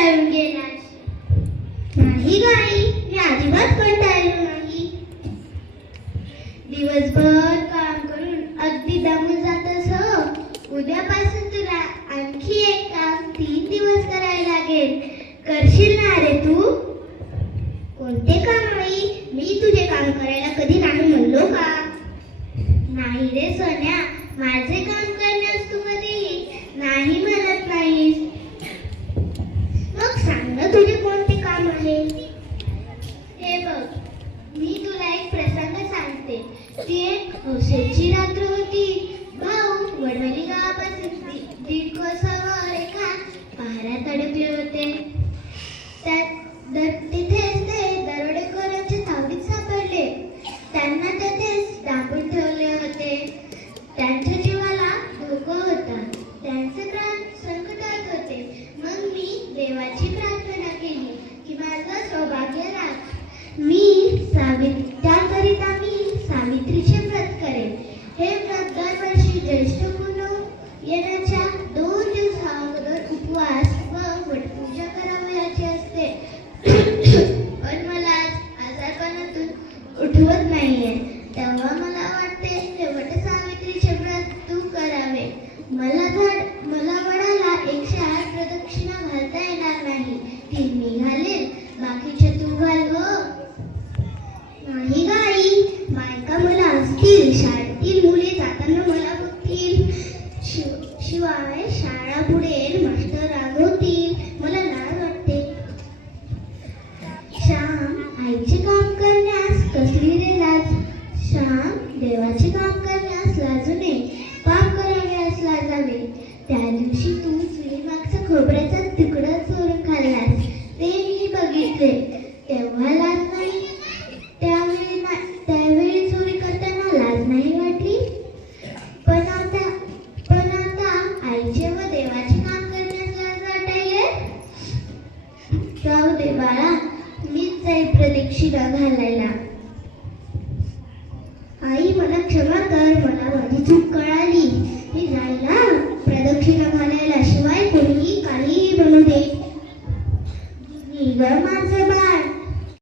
कंटाळून गेलास नाही गाई मी अजिबात कंटाळलो नाही दिवसभर काम करून अगदी दमून जातस हो उद्यापासून तुला आणखी एक काम तीन दिवस करायला लागेल. करशील ना रे तू? कोणते काम आई? मी तुझे काम करायला कधी नाही म्हणलो का? नाही रे सोन्या माझे काम करण्यास तू कधी नाही म्हणत नाहीस मग सांग ना तुझे कोणते काम आहे हे बघ मी तुला एक प्रसंग होती ती एक हौसेची रात्र होती. भाऊ वडवली गावापासून दीड कोसावर एका पहाऱ्यात अडकले होते. त्यात दर- तिथेच ते दरोडेखोरांच्या तावडीत सापडले. त्यांना तेथेच डांबून ठेवले होते. त्यांच्या शिवाय शाळा पुढे मास्टर रागवतील मला लाज वाटते. श्याम आईचे काम करण्यास कसली रे लाज? श्याम देवाचे काम करण्यास लाजू नये. पाप कराव्यास लाजावे. त्या दिवशी तू चुली मागचा खोबऱ्याचा तुकडा चोरून खाल्लास ते मी बघितले तेव्हा लाज नाही त्यावेळी ना त्यावेळी चोरी करताना लाज नाही वाटली पण आता पण आता आईचे व देवाचे काम करण्यास लाज वाटायले जाऊ दे बाळा. मीच जाईल प्रदक्षिणा घालायला. आई मला क्षमा कर मला माझी चूक कळ